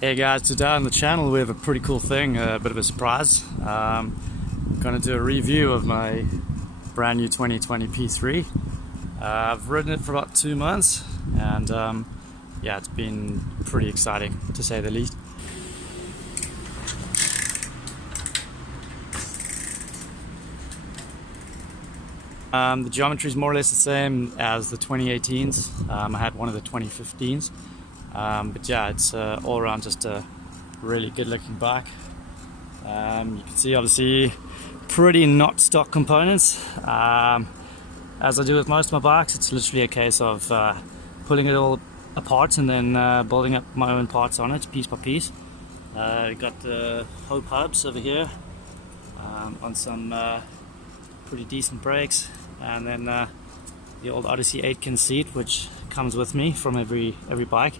Hey guys, today on the channel we have a pretty cool thing, a bit of a surprise. Going to do a review of my brand new 2020 P3. I've ridden it for about 2 months and yeah, it's been pretty exciting to say the least. The geometry is more or less the same as the 2018s. I had one of the 2015s. But yeah, it's all around just a really good looking bike. You can see obviously pretty not stock components. As I do with most of my bikes, it's literally a case of pulling it all apart and then building up my own parts on it piece by piece. Got the Hope hubs over here on some pretty decent brakes, and then the old Odyssey Aitken seat, which comes with me from every bike,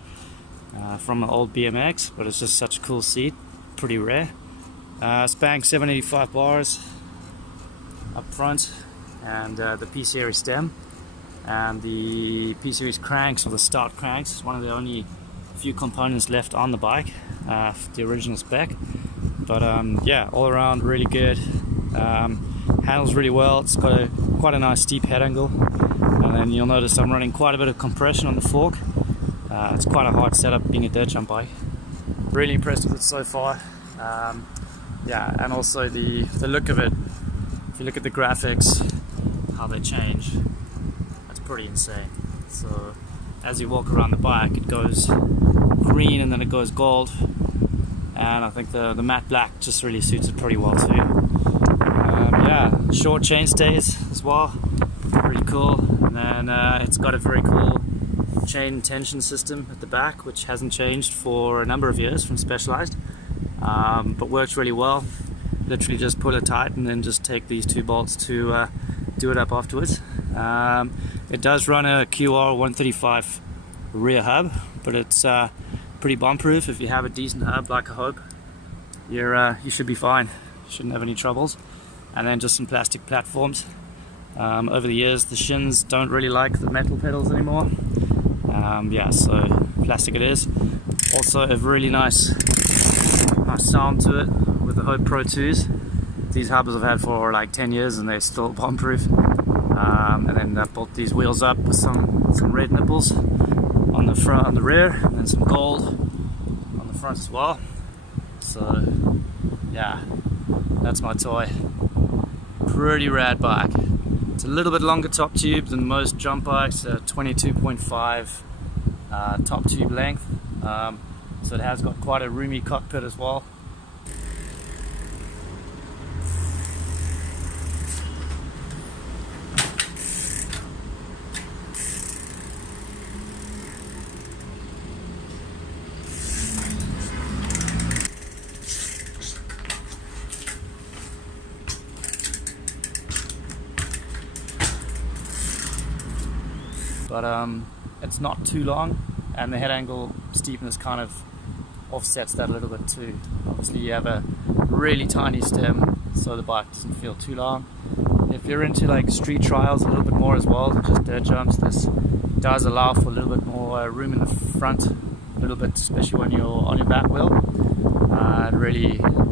from an old BMX, but it's just such a cool seat, pretty rare. Spank 785 bars up front, and the P-Series stem, and the P-Series cranks, or the start cranks. It's one of the only few components left on the bike, the original spec. But yeah, all around really good. Handles really well. It's got quite a nice steep head angle, and then you'll notice I'm running quite a bit of compression on the fork. It's quite a hard setup being a dirt jump bike. Really impressed with it so far. Yeah, and also the look of it. If you look at the graphics, how they change, that's pretty insane. So as you walk around the bike, it goes green and then it goes gold, and I think the matte black just really suits it pretty well too. Yeah, short chain stays as well, really cool. And then it's got a very cool chain tension system at the back, which hasn't changed for a number of years from Specialized, but works really well. Literally just pull it tight and then just take these 2 bolts to do it up afterwards. It does run a QR 135 rear hub, but it's pretty bomb proof. If you have a decent hub like a Hope, you should be fine. Shouldn't have any troubles. And then just some plastic platforms. Over the years, the shins don't really like the metal pedals anymore. Yeah, so plastic it is. Also a really nice sound to it with the Hope Pro 2s. These hubs I've had for like 10 years and they're still bomb-proof. And then I built these wheels up with some red nipples on the front, on the rear, and then some gold on the front as well. So yeah, that's my toy. Pretty rad bike. It's a little bit longer top tube than most jump bikes, 22.5 top tube length. So it has got quite a roomy cockpit as well. But it's not too long, and the head angle steepness kind of offsets that a little bit too. Obviously you have a really tiny stem, so the bike doesn't feel too long. If you're into like street trials a little bit more as well than just dirt jumps, this does allow for a little bit more room in the front, a little bit, especially when you're on your back wheel.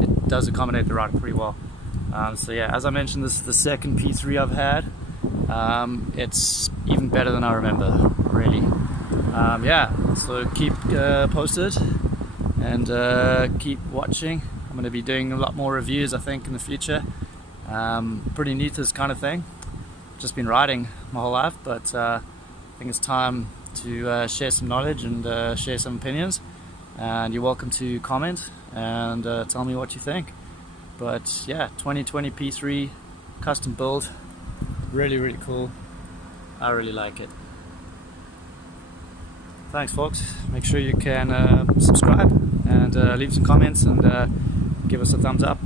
It does accommodate the ride pretty well. So yeah, as I mentioned, this is the second P3 I've had. It's even better than I remember, really. Yeah, so keep posted and keep watching. I'm going to be doing a lot more reviews, I think, in the future. Pretty neat, this kind of thing. Just been riding my whole life, but I think it's time to share some knowledge and share some opinions. And you're welcome to comment and tell me what you think. But yeah, 2020 P3 custom build. Really cool. I really like it. Thanks folks. Make sure you can subscribe and leave some comments and give us a thumbs up.